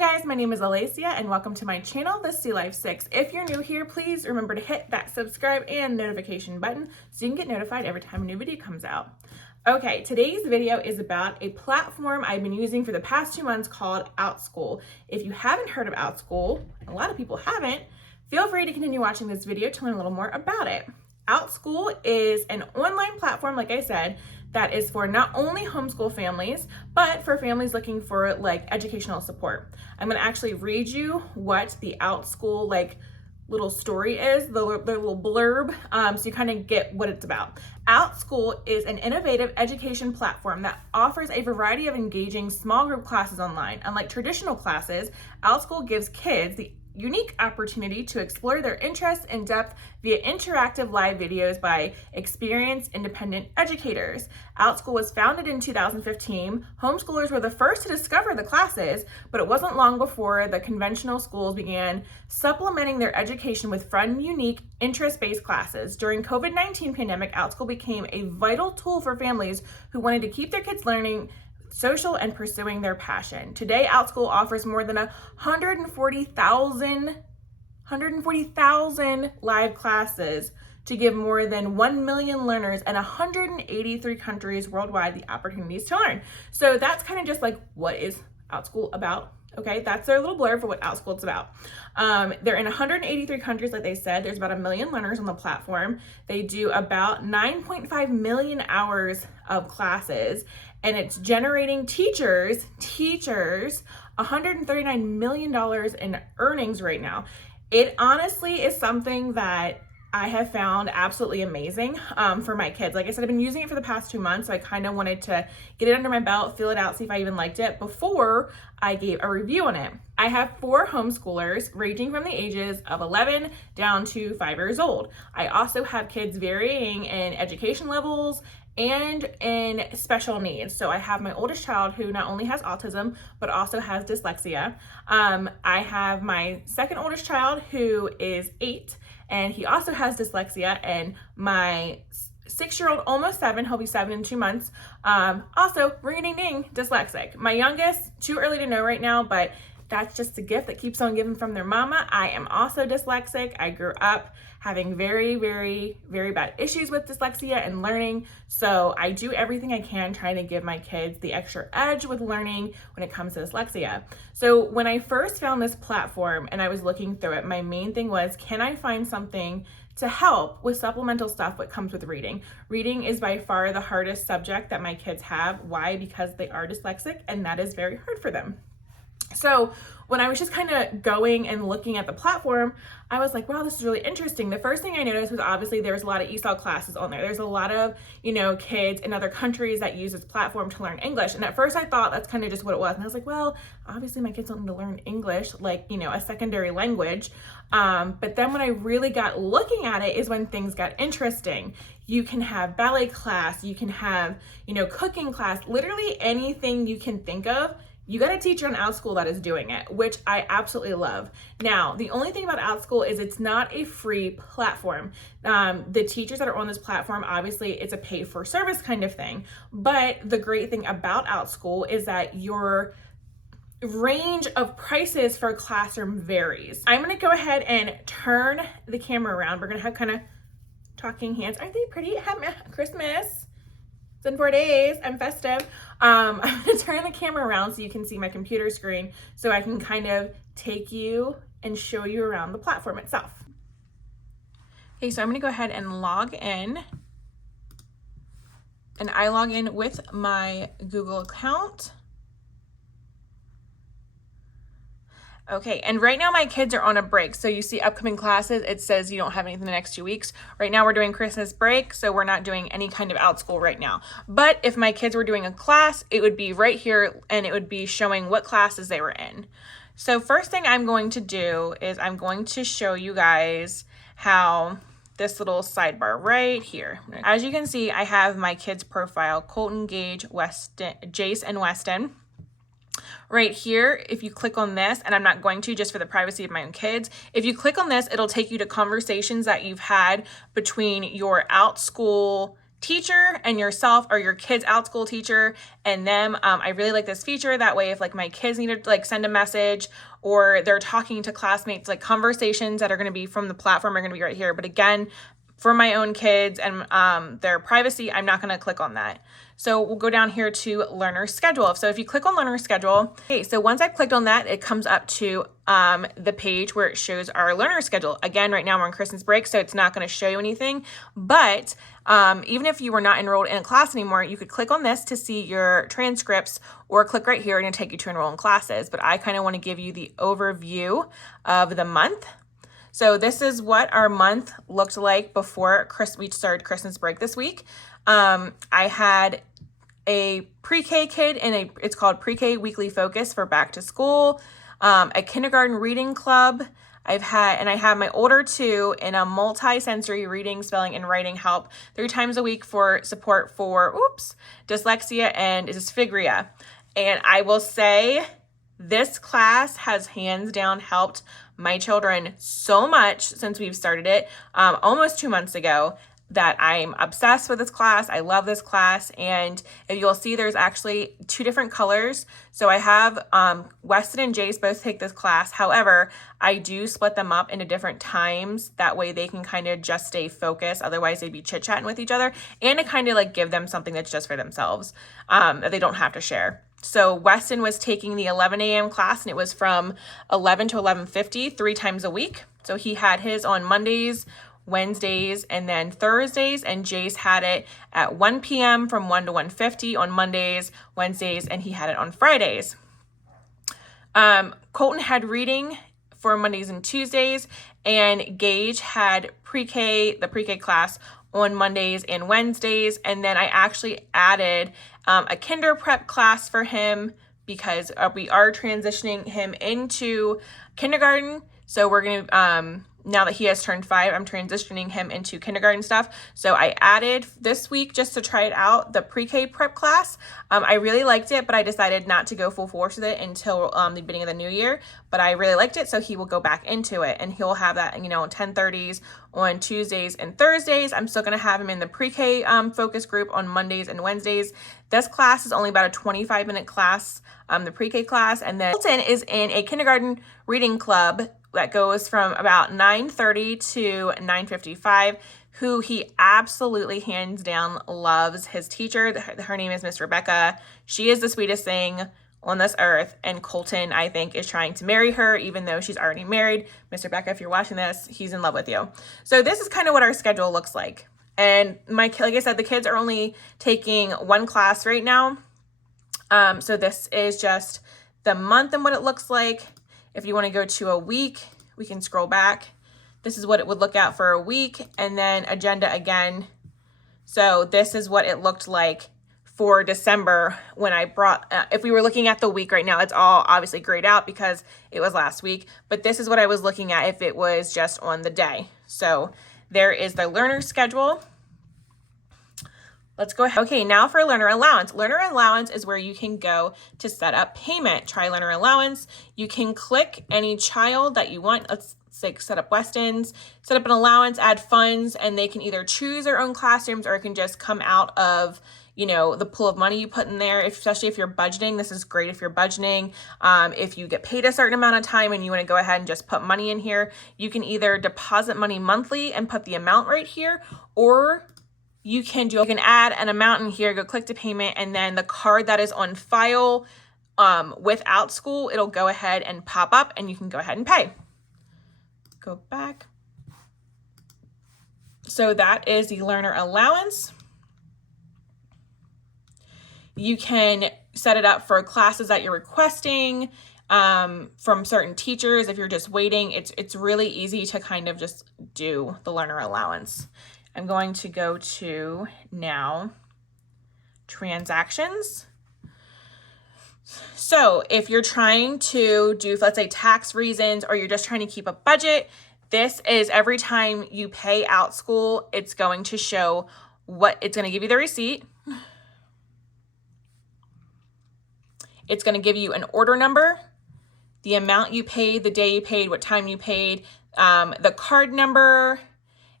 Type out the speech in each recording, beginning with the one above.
guys, my name is Alacia and welcome to my channel, The C-Life 6. If you're new here, please remember to hit that subscribe and notification button so you can get notified every time a new video comes out. Okay, today's video is about a platform I've been using for the past 2 months called OUTSCHOOL. If you haven't heard of OUTSCHOOL, a lot of people haven't, feel free to continue watching this video to learn a little more about it. OUTSCHOOL is an online platform, like I said, that is for not only homeschool families, but for families looking for like educational support. I'm gonna actually read you what the OUTSCHOOL little story is, the little blurb, so you kind of get what it's about. OUTSCHOOL is an innovative education platform that offers a variety of engaging small group classes online. Unlike traditional classes, OUTSCHOOL gives kids the unique opportunity to explore their interests in depth via interactive live videos by experienced independent educators. OUTSCHOOL was founded in 2015. Homeschoolers were the first to discover the classes, but it wasn't long before the conventional schools began supplementing their education with fun, unique, interest-based classes. During COVID-19 pandemic, OUTSCHOOL became a vital tool for families who wanted to keep their kids learning social and pursuing their passion. Today, OUTSCHOOL offers more than 140,000 live classes to give more than 1 million learners in 183 countries worldwide the opportunities to learn. So that's kind of just like, what is OUTSCHOOL about? Okay, that's their little blurb for what OUTSCHOOL is about. They're in 183 countries, like they said. There's about 1 million learners on the platform. They do about 9.5 million hours of classes, and it's generating teachers $139 million in earnings right now. It honestly is something that I have found absolutely amazing for my kids. Like I said, I've been using it for the past 2 months, so I kind of wanted to get it under my belt, feel it out, see if I even liked it before I gave a review on it. I have 4 homeschoolers ranging from the ages of 11 down to 5 years old. I also have kids varying in education levels and in special needs. So I have my oldest child who not only has autism, but also has dyslexia. I have my second oldest child who is 8, and he also has dyslexia, and my 6-year-old, almost 7, he'll be 7 in 2 months, also ring-a-ding-ding dyslexic. My youngest, too early to know right now, but that's just a gift that keeps on giving from their mama. I am also dyslexic. I grew up having very, very, very bad issues with dyslexia and learning. So I do everything I can trying to give my kids the extra edge with learning when it comes to dyslexia. So when I first found this platform and I was looking through it, my main thing was, can I find something to help with supplemental stuff that comes with reading? Reading is by far the hardest subject that my kids have. Why? Because they are dyslexic, and that is very hard for them. So when I was just kind of going and looking at the platform, I was like, wow, this is really interesting. The first thing I noticed was obviously there's a lot of ESOL classes on there. There's a lot of, kids in other countries that use this platform to learn English. And at first I thought that's kind of just what it was. And I was like, well, obviously my kids don't need to learn English, a secondary language. But then when I really got looking at it is when things got interesting. You can have ballet class, you can have, cooking class, literally anything you can think of. You got a teacher on OUTSCHOOL that is doing it, which I absolutely love. Now, the only thing about OUTSCHOOL is it's not a free platform. The teachers that are on this platform, obviously it's a pay for service kind of thing. But the great thing about OUTSCHOOL is that your range of prices for a classroom varies. I'm gonna go ahead and turn the camera around. We're gonna have kind of talking hands. Aren't they pretty? Happy Christmas. It's in 4 days. I'm festive. I'm gonna turn the camera around so you can see my computer screen so I can kind of take you and show you around the platform itself. Okay, so I'm gonna go ahead and log in. And I log in with my Google account. Okay, and right now my kids are on a break. So you see upcoming classes, it says you don't have anything the next 2 weeks. Right now we're doing Christmas break, so we're not doing any kind of OUTSCHOOL right now. But if my kids were doing a class, it would be right here and it would be showing what classes they were in. So first thing I'm going to do is I'm going to show you guys how this little sidebar right here. As you can see, I have my kids' profile, Colton, Gage, Weston, Jace, and Weston. Right here, if you click on this, and I'm not going to just for the privacy of my own kids, if you click on this, it'll take you to conversations that you've had between your OUTSCHOOL teacher and yourself or your kids' OUTSCHOOL teacher and them. I really like this feature. That way, if like my kids need to like send a message or they're talking to classmates, like conversations that are going to be from the platform are going to be right here. But again, for my own kids and their privacy, I'm not going to click on that. So we'll go down here to learner schedule. So if you click on learner schedule, okay, so once I've clicked on that, it comes up to the page where it shows our learner schedule. Again, right now we're on Christmas break, so it's not going to show you anything. But even if you were not enrolled in a class anymore, you could click on this to see your transcripts or click right here and it'll take you to enroll in classes. But I kind of want to give you the overview of the month. So this is what our month looked like before we started Christmas break this week. I had a pre-K kid in it's called Pre-K Weekly Focus for back to school, a kindergarten reading club. I have my older two in a multi-sensory reading, spelling, and writing help 3 times a week for support for, dyslexia and dysphagia. And I will say this class has hands down helped my children so much since we've started it almost 2 months ago that I'm obsessed with this class. I love this class. And if you'll see, there's actually 2 different colors. So I have Weston and Jace both take this class. However, I do split them up into different times. That way they can kind of just stay focused. Otherwise they'd be chit-chatting with each other, and to kind of like give them something that's just for themselves that they don't have to share. So Weston was taking the 11 a.m. class, and it was from 11 to 11:50, 3 times a week. So he had his on Mondays, Wednesdays, and then Thursdays, and Jace had it at 1 p.m. from 1 to 1:50 on Mondays, Wednesdays, and he had it on Fridays. Colton had reading for Mondays and Tuesdays, and Gage had the pre-K class on Mondays and Wednesdays. And then I actually added a kinder prep class for him because we are transitioning him into kindergarten. So we're going to, now that he has turned 5, I'm transitioning him into kindergarten stuff. So I added this week, just to try it out, the pre-K prep class. I really liked it, but I decided not to go full force with it until the beginning of the new year. But I really liked it, so he will go back into it, and he'll have that, 10:30s on Tuesdays and Thursdays. I'm still going to have him in the pre-K focus group on Mondays and Wednesdays. This class is only about a 25-minute class, the pre-K class, and then Colton is in a kindergarten reading club that goes from about 9:30 to 9:55, who he absolutely hands down loves his teacher. Her name is Miss Rebecca. She is the sweetest thing on this earth, and Colton, I think, is trying to marry her, even though she's already married. Miss Rebecca, if you're watching this, he's in love with you. So this is kind of what our schedule looks like. And like I said, the kids are only taking 1 class right now. So this is just the month and what it looks like. If you want to go to a week, we can scroll back. This is what it would look at for a week, and then agenda again. So this is what it looked like for December when I brought, if we were looking at the week right now, it's all obviously grayed out because it was last week, but this is what I was looking at if it was just on the day. So there is the learner schedule. Let's go ahead. Okay, now for learner allowance. Learner allowance is where you can go to set up payment. Try learner allowance. You can click any child that you want. Let's say set up Weston's, set up an allowance, add funds, and they can either choose their own classrooms or it can just come out of, the pool of money you put in there. Especially if you're budgeting, this is great if you're budgeting. If you get paid a certain amount of time and you want to go ahead and just put money in here, you can either deposit money monthly and put the amount right here, or you can add an amount in here, go click to payment, and then the card that is on file with OUTSCHOOL, it'll go ahead and pop up and you can go ahead and pay. Go back. So that is the learner allowance. You can set it up for classes that you're requesting from certain teachers. If you're just waiting, it's really easy to kind of just do the learner allowance. I'm going to go to now transactions. So if you're trying to do, let's say, tax reasons, or you're just trying to keep a budget, this is every time you pay OUTSCHOOL, it's going to show it's going to give you the receipt. It's going to give you an order number, the amount you paid, the day you paid, what time you paid, the card number.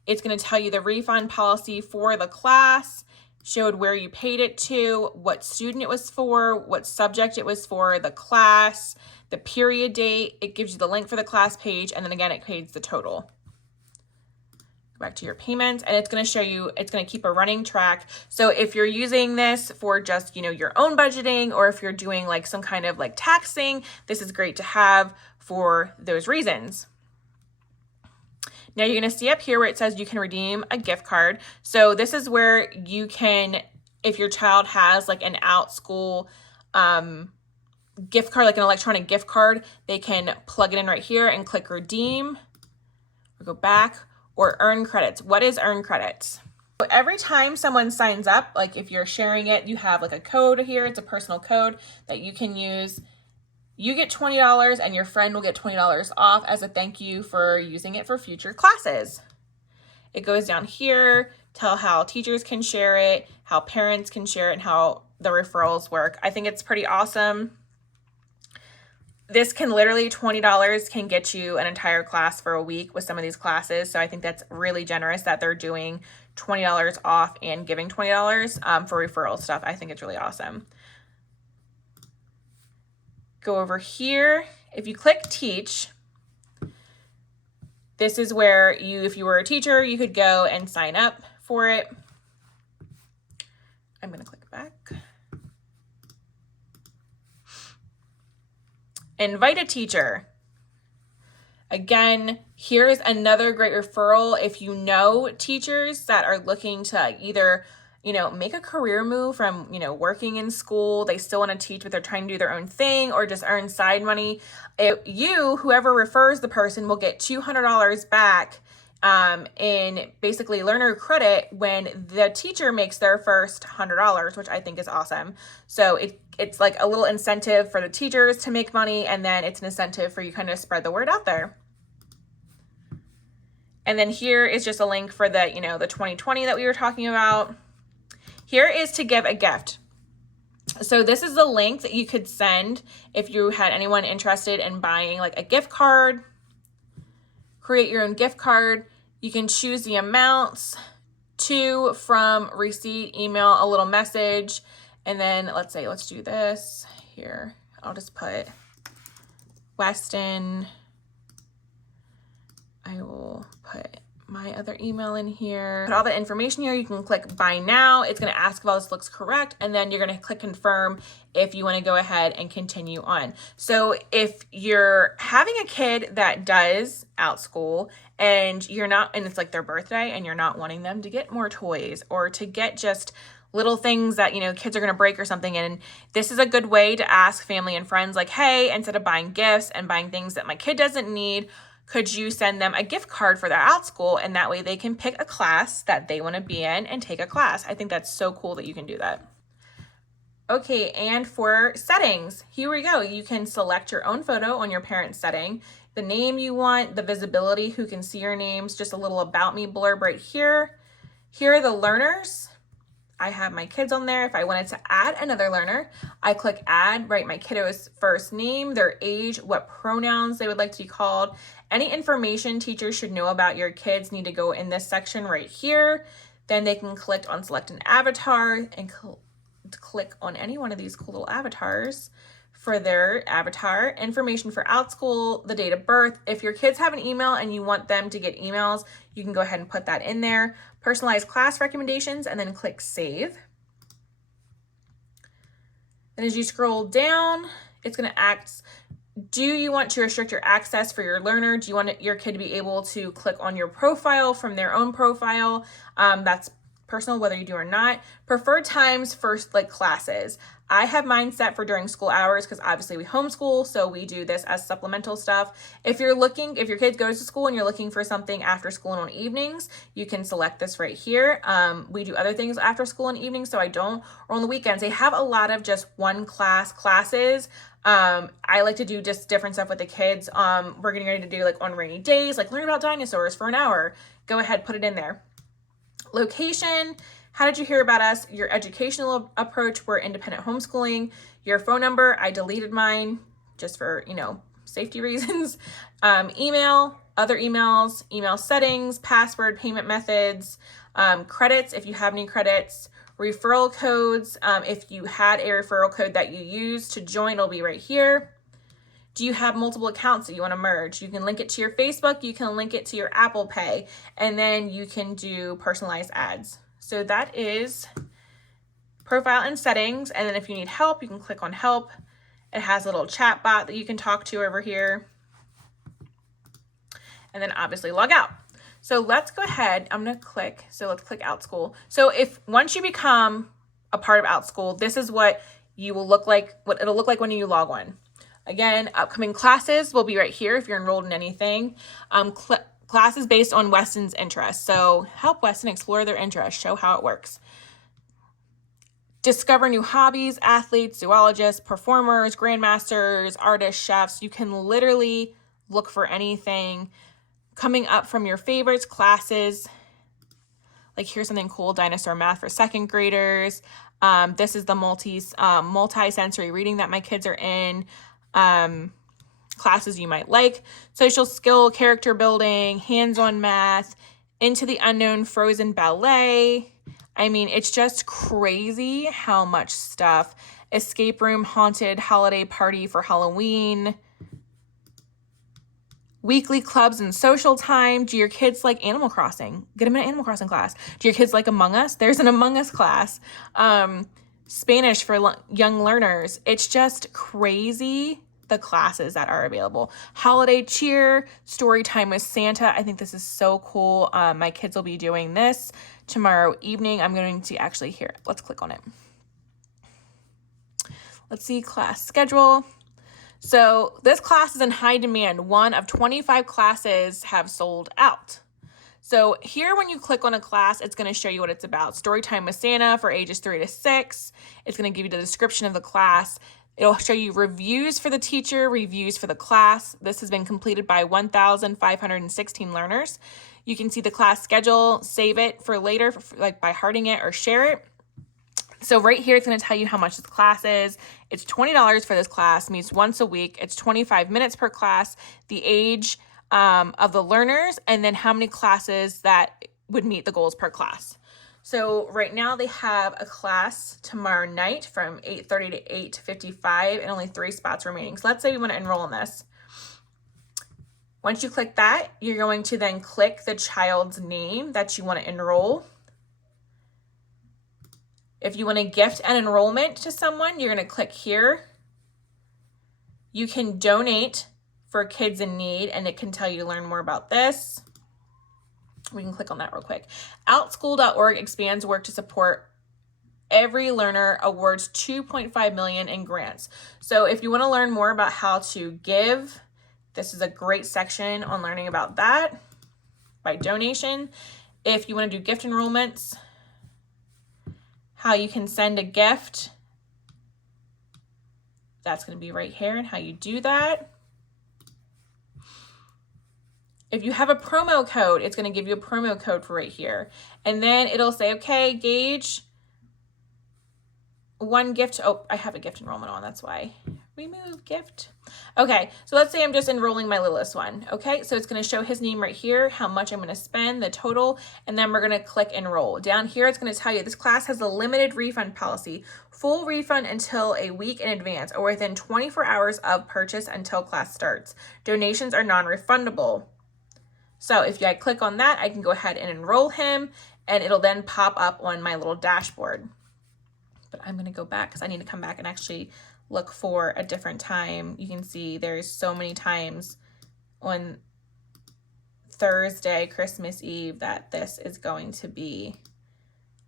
It's going to tell you the refund policy for the class. showed where you paid it to, what student it was for, what subject it was for, the class, the period date. It gives you the link for the class page, and then again, it pays the total. Go back to your payments, and it's going to show you, it's going to keep a running track. So if you're using this for just, you know, your own budgeting, or if you're doing like some kind of like taxing, this is great to have for those reasons. Now you're going to see up here where it says you can redeem a gift card. So this is where you can, if your child has like an OUTSCHOOL gift card, like an electronic gift card, they can plug it in right here and click redeem, or go back, or earn credits. What is earn credits? So every time someone signs up, like if you're sharing it, you have like a code here. It's a personal code that you can use. You get $20 and your friend will get $20 off as a thank you for using it for future classes. It goes down here, tell how teachers can share it, how parents can share it, and how the referrals work. I think it's pretty awesome. This can literally, $20 can get you an entire class for a week with some of these classes. So I think that's really generous that they're doing $20 off and giving $20 for referral stuff. I think it's really awesome. Go over here. If you click teach, this is where you, if you were a teacher, you could go and sign up for it. I'm going to click back. Invite a teacher. Again, here's another great referral. If you know teachers that are looking to either, you know, make a career move from, you know, working in school, they still want to teach, but they're trying to do their own thing or just earn side money. Whoever refers the person will get $200 back in basically learner credit when the teacher makes their first $100, which I think is awesome. So it's like a little incentive for the teachers to make money, and then it's an incentive for you kind of spread the word out there. And then here is just a link for the, you know, the 2020 that we were talking about. Here is to give a gift. So this is the link that you could send if you had anyone interested in buying like a gift card. Create your own gift card. You can choose the amounts, to, from, receipt, email, a little message. And then let's do this here. I'll just put Weston. I will put my other email in here. Put all the information here. You can click buy now. It's going to ask if all this looks correct, and then you're going to click confirm if you want to go ahead and continue on. So if you're having a kid that does OUTSCHOOL and you're not, and it's like their birthday and you're not wanting them to get more toys or to get just little things that, you know, kids are going to break or something. And this is a good way to ask family and friends like, hey, instead of buying gifts and buying things that my kid doesn't need, could you send them a gift card for their OUTSCHOOL? And that way they can pick a class that they want to be in and take a class. I think that's so cool that you can do that. Okay, and for settings, here we go. You can select your own photo on your parent setting, the name you want, the visibility, who can see your names, just a little about me blurb right here. Here are the learners. I have my kids on there. If I wanted to add another learner, I click add, write my kiddo's first name, their age, what pronouns they would like to be called. Any information teachers should know about your kids need to go in this section right here. Then they can click on select an avatar and click on any one of these cool little avatars for their avatar. Information for OUTSCHOOL, the date of birth. If your kids have an email and you want them to get emails, you can go ahead and put that in there. Personalized class recommendations, and then click save. And as you scroll down, it's going to ask, do you want to restrict your access for your learner? Do you want your kid to be able to click on your profile from their own profile? That's personal, whether you do or not. Preferred times for like classes. I have mine set for during school hours because obviously we homeschool, so we do this as supplemental stuff. If your kid goes to school and you're looking for something after school and on evenings, you can select this right here. We do other things after school and evenings, so I don't, or on the weekends. They have a lot of just one classes. I like to do just different stuff with the kids. We're getting ready to do like on rainy days, like learn about dinosaurs for an hour. Go ahead, put it in there. Location, how did you hear about us? Your educational approach, we're independent homeschooling. Your phone number, I deleted mine just for, you know, safety reasons. Email, other emails, email settings, password, payment methods, credits, if you have any credits, Referral codes, if you had a referral code that you used to join, it'll be right here. Do you have multiple accounts that you want to merge? You can link it to your Facebook, you can link it to your Apple Pay, and then you can do personalized ads. So that is profile and settings. And then if you need help, you can click on help. It has a little chat bot that you can talk to over here. And then obviously log out. So let's go ahead, I'm gonna click, so let's click OUTSCHOOL. So once you become a part of OUTSCHOOL, this is what you will look like, what it'll look like when you log on. Again, upcoming classes will be right here if you're enrolled in anything. Classes based on Weston's interests. So help Weston explore their interests, show how it works. Discover new hobbies, athletes, zoologists, performers, grandmasters, artists, chefs. You can literally look for anything coming up from your favorites, classes. Like here's something cool, dinosaur math for second graders. This is the multi-sensory reading that my kids are in. Classes you might like, social skill, character building, hands-on math, Into the Unknown, Frozen ballet. I mean, it's just crazy how much stuff. Escape room, haunted, holiday party for Halloween. Weekly clubs and social time. Do your kids like Animal Crossing? Get them in an Animal Crossing class. Do your kids like Among Us? There's an Among Us class. Spanish for young learners. It's just crazy the classes that are available. Holiday cheer, story time with Santa. I think this is so cool. My kids will be doing this tomorrow evening. I'm going to actually here. Let's click on it. Let's see class schedule. So this class is in high demand. One of 25 classes have sold out. So here, when you click on a class, it's going to show you what it's about. Storytime with Santa for ages 3 to 6. It's going to give you the description of the class. It'll show you reviews for the teacher, reviews for the class. This has been completed by 1,516 learners. You can see the class schedule, save it for later, like by hearting it or share it. So right here, it's going to tell you how much this class is. It's $20 for this class, meets once a week. It's 25 minutes per class, the age of the learners, and then how many classes that would meet the goals per class. So right now they have a class tomorrow night from 8:30 to 8:55 and only 3 spots remaining. So let's say we want to enroll in this. Once you click that, you're going to then click the child's name that you want to enroll. If you want to gift an enrollment to someone, you're going to click here. You can donate for kids in need, and it can tell you to learn more about this. We can click on that real quick. OUTSCHOOL.org expands work to support every learner, awards $2.5 million in grants. So if you want to learn more about how to give, this is a great section on learning about that by donation. If you want to do gift enrollments, how you can send a gift, that's going to be right here and how you do that. If you have a promo code, it's going to give you a promo code for right here. And then it'll say, okay, Gage, one gift. Oh, I have a gift enrollment on. That's why. Remove gift. Okay, so let's say I'm just enrolling my littlest one. Okay, so it's going to show his name right here, how much I'm going to spend, the total, and then we're going to click enroll. Down here, it's going to tell you this class has a limited refund policy. Full refund until a week in advance or within 24 hours of purchase until class starts. Donations are non-refundable. So if I click on that, I can go ahead and enroll him, and it'll then pop up on my little dashboard. But I'm going to go back because I need to come back and actually look for a different time. You can see there's so many times on Thursday, Christmas Eve, that this is going to be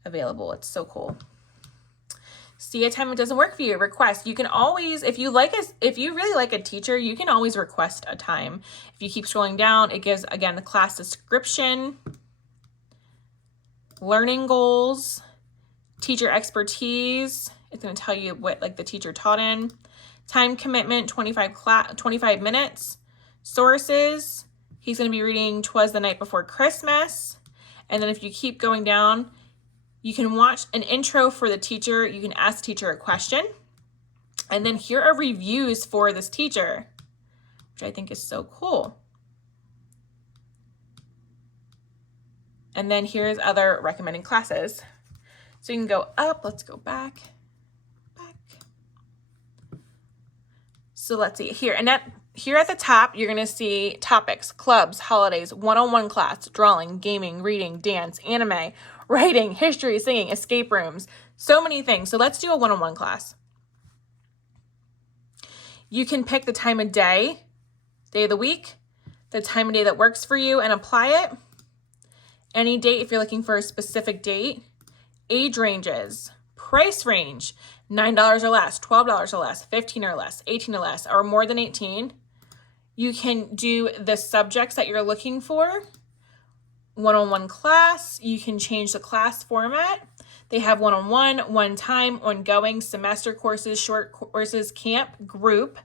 available. It's so cool. See a time it doesn't work for you, request. You can always, if you really like a teacher, you can always request a time. If you keep scrolling down, it gives, again, the class description, learning goals, teacher expertise. It's going to tell you what the teacher taught in. Time commitment, 25 minutes. Sources, he's going to be reading 'Twas the Night Before Christmas. And then if you keep going down, you can watch an intro for the teacher. You can ask the teacher a question. And then here are reviews for this teacher, which I think is so cool. And then here's other recommended classes. So you can go up, let's go back. So let's see here, and here at the top, you're gonna see topics, clubs, holidays, one-on-one class, drawing, gaming, reading, dance, anime, writing, history, singing, escape rooms, so many things. So let's do a one-on-one class. You can pick the time of day of the week, the time of day that works for you, and apply it. Any date if you're looking for a specific date. Age ranges, price range, $9 or less, $12 or less, $15 or less, $18 or less, or more than 18. You can do the subjects that you're looking for. One-on-one class, you can change the class format. They have one-on-one, one-time, ongoing, semester courses, short courses, camp, group,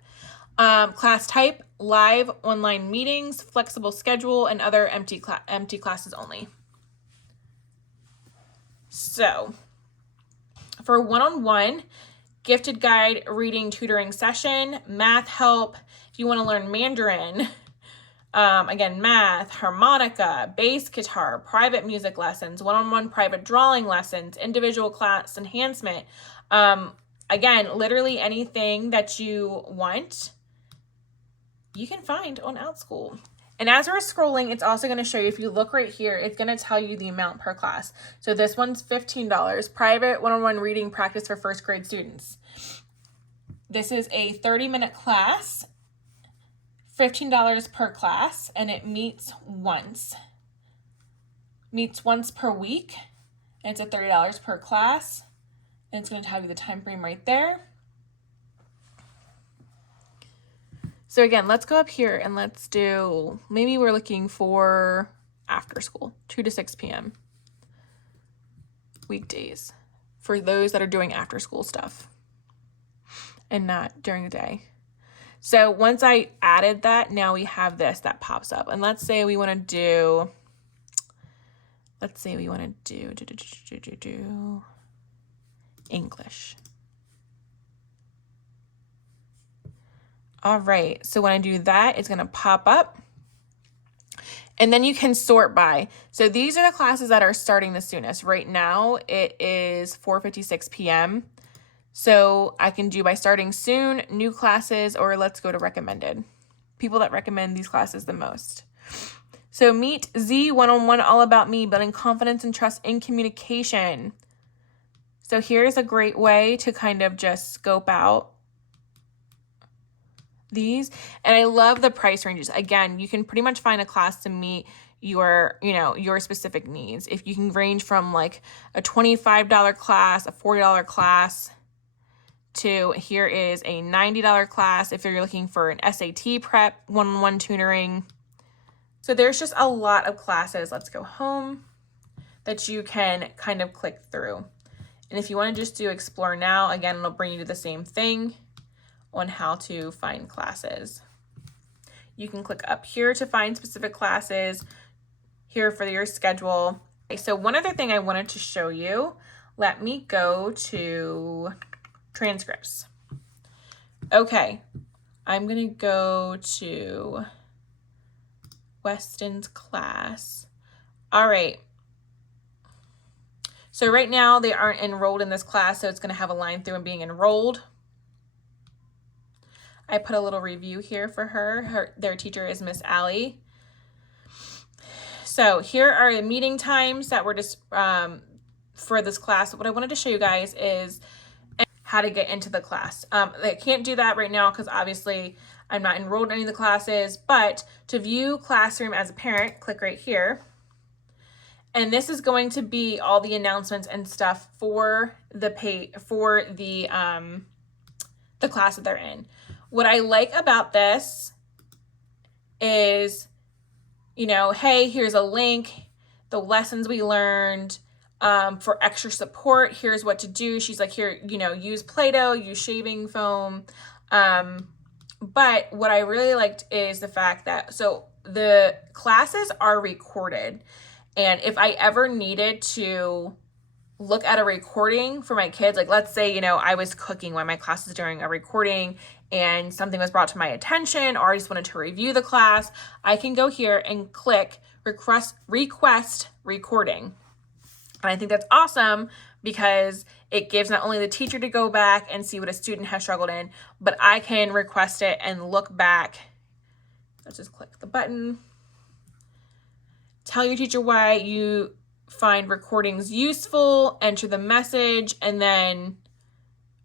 class type, live, online meetings, flexible schedule, and other empty classes only. So for one-on-one, gifted guide reading tutoring session, math help, if you want to learn Mandarin, again, math, harmonica, bass guitar, private music lessons, one-on-one private drawing lessons, individual class enhancement. Again, literally anything that you want, you can find on OUTSCHOOL. And as we're scrolling, it's also going to show you, if you look right here, it's going to tell you the amount per class. So this one's $15, private one-on-one reading practice for first grade students. This is a 30-minute class, $15 per class, and it meets once per week, and it's at $30 per class, and it's going to tell you the time frame right there. So again, let's go up here and let's do, maybe we're looking for after school, 2 to 6 p.m. weekdays for those that are doing after school stuff and not during the day. So once I added that, now we have this that pops up. And let's say we want to do, English. All right, so when I do that, it's going to pop up. And then you can sort by. So these are the classes that are starting the soonest. Right now, it is 4:56 p.m. So I can do by starting soon, new classes, or let's go to recommended. People that recommend these classes the most. So meet Z one-on-one, all about me, building confidence and trust in communication. So here's a great way to kind of just scope out these. And I love the price ranges. Again, you can pretty much find a class to meet your specific needs. If you can range from like a $25 class, a $40 class, to here is a $90 class if you're looking for an SAT prep, one-on-one tutoring. So there's just a lot of classes. Let's go home that you can kind of click through. And if you want to just do explore now, again, it'll bring you to the same thing on how to find classes. You can click up here to find specific classes, here for your schedule. Okay, so one other thing I wanted to show you, let me go to transcripts. Okay, I'm gonna go to Weston's class. All right. So right now they aren't enrolled in this class, so it's gonna have a line through and being enrolled. I put a little review here for her. Their teacher is Miss Allie. So here are the meeting times that were just for this class. What I wanted to show you guys is how to get into the class. I can't do that right now because obviously I'm not enrolled in any of the classes, but to view classroom as a parent, click right here. And this is going to be all the announcements and stuff for the class that they're in. What I like about this is, hey, here's a link, the lessons we learned, for extra support, here's what to do. She's like, here, use Play-Doh, use shaving foam. But what I really liked is the fact that, so the classes are recorded. And if I ever needed to look at a recording for my kids, like let's say, I was cooking one of my classes during a recording and something was brought to my attention, or I just wanted to review the class, I can go here and click request recording. And I think that's awesome because it gives not only the teacher to go back and see what a student has struggled in, but I can request it and look back. Let's just click the button. Tell your teacher why you find recordings useful, enter the message, and then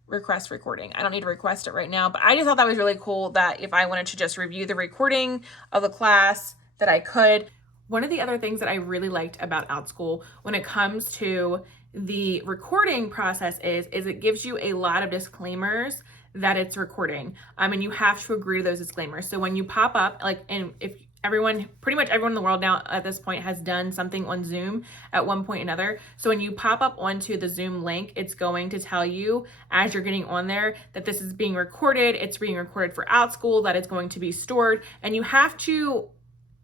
request recording. I don't need to request it right now, but I just thought that was really cool that if I wanted to just review the recording of the class, that I could. One of the other things that I really liked about OUTSCHOOL when it comes to the recording process is it gives you a lot of disclaimers that it's recording. And you have to agree to those disclaimers. So when you pop up, like, and if pretty much everyone in the world now at this point has done something on Zoom at one point or another. So when you pop up onto the Zoom link, it's going to tell you as you're getting on there that this is being recorded. It's being recorded for OUTSCHOOL, that it's going to be stored, and you have to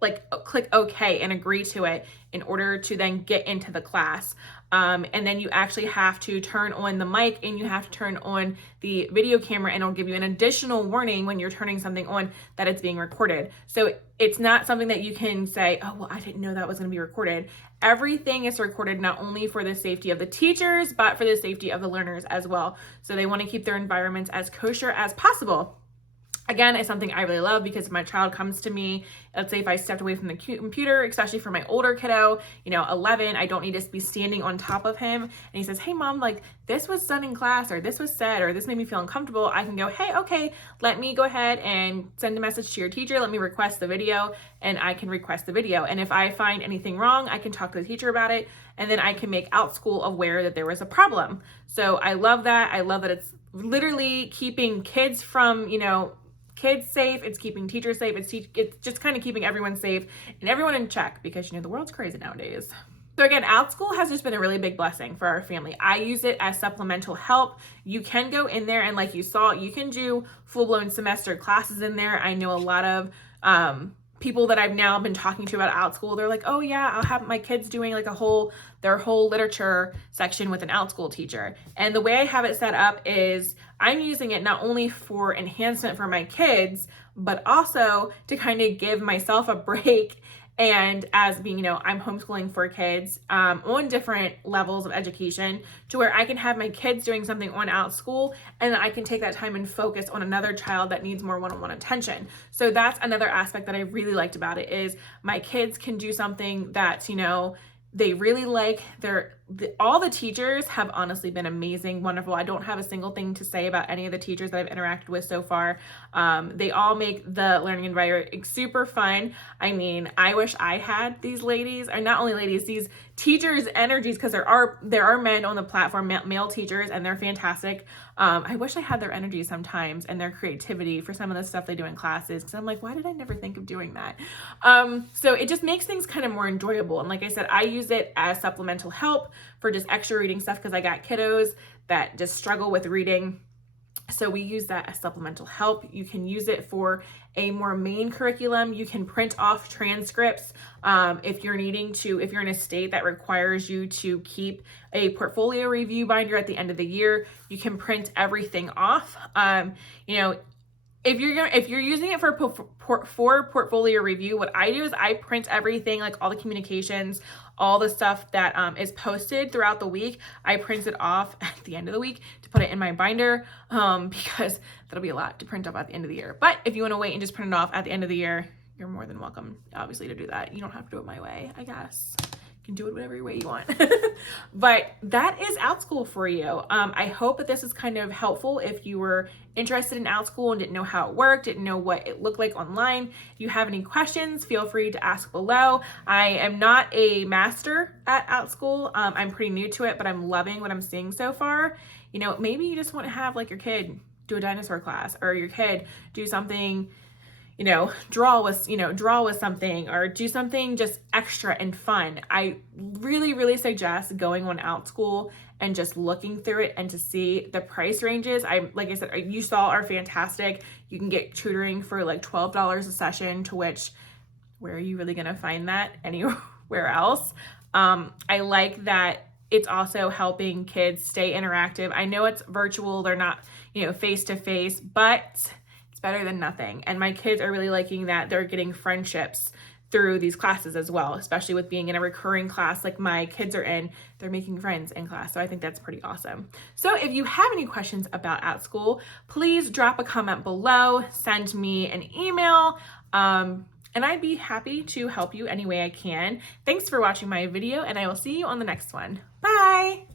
like click OK and agree to it in order to then get into the class. And then you actually have to turn on the mic and you have to turn on the video camera, and it'll give you an additional warning when you're turning something on that it's being recorded. So it's not something that you can say, oh, well, I didn't know that was going to be recorded. Everything is recorded not only for the safety of the teachers, but for the safety of the learners as well. So they want to keep their environments as kosher as possible. Again, it's something I really love because if my child comes to me, let's say if I stepped away from the computer, especially for my older kiddo, 11, I don't need to be standing on top of him. And he says, hey mom, like this was done in class, or this was said, or this made me feel uncomfortable. I can go, hey, okay, let me go ahead and send a message to your teacher. Let me request the video, and I can request the video. And if I find anything wrong, I can talk to the teacher about it. And then I can make OUTSCHOOL aware that there was a problem. So I love that. I love that it's literally keeping kids from, kids safe, it's keeping teachers safe, it's just kind of keeping everyone safe and everyone in check because the world's crazy nowadays. So again, OUTSCHOOL has just been a really big blessing for our family. I use it as supplemental help. You can go in there and like you saw, you can do full-blown semester classes in there. I know a lot of people that I've now been talking to about OUTSCHOOL, they're like, oh yeah, I'll have my kids doing like their whole literature section with an OUTSCHOOL teacher. And the way I have it set up is I'm using it not only for enhancement for my kids, but also to kind of give myself a break. And as being, I'm homeschooling for kids on different levels of education to where I can have my kids doing something on OUTSCHOOL, and then I can take that time and focus on another child that needs more one-on-one attention. So that's another aspect that I really liked about it is my kids can do something that, they really like. All the teachers have honestly been amazing, wonderful. I don't have a single thing to say about any of the teachers that I've interacted with so far. They all make the learning environment super fun. I mean, I wish I had these ladies, or not only ladies, these teachers' energies, because there are men on the platform, male teachers, and they're fantastic. I wish I had their energy sometimes and their creativity for some of the stuff they do in classes, because I'm like, why did I never think of doing that? So it just makes things kind of more enjoyable. And like I said, I use it as supplemental help for just extra reading stuff because I got kiddos that just struggle with reading. So we use that as supplemental help. You can use it for a more main curriculum. You can print off transcripts if you're in a state that requires you to keep a portfolio review binder at the end of the year. You can print everything off. If you're using it for portfolio review, what I do is I print everything, like all the communications, all the stuff that is posted throughout the week. I print it off at the end of the week to put it in my binder because that'll be a lot to print off at the end of the year. But if you want to wait and just print it off at the end of the year, you're more than welcome, obviously, to do that. You don't have to do it my way, I guess. You can do it whatever way you want. But that is OUTSCHOOL for you. I hope that this is kind of helpful if you were interested in OUTSCHOOL and didn't know how it worked, didn't know what it looked like online. If you have any questions, feel free to ask below. I am not a master at OUTSCHOOL. I'm pretty new to it, but I'm loving what I'm seeing so far. Maybe you just want to have like your kid do a dinosaur class, or your kid do something, draw with something, or do something just extra and fun. I really, really suggest going on OUTSCHOOL and just looking through it and to see the price ranges. Like I said, you saw are fantastic. You can get tutoring for like $12 a session, to which, where are you really going to find that anywhere else? I like that it's also helping kids stay interactive. I know it's virtual. They're not, face to face, but it's better than nothing. And my kids are really liking that they're getting friendships through these classes as well, especially with being in a recurring class like my kids are in. They're making friends in class. So I think that's pretty awesome. So if you have any questions about OUTSCHOOL, please drop a comment below, send me an email, and I'd be happy to help you any way I can. Thanks for watching my video, and I will see you on the next one. Bye!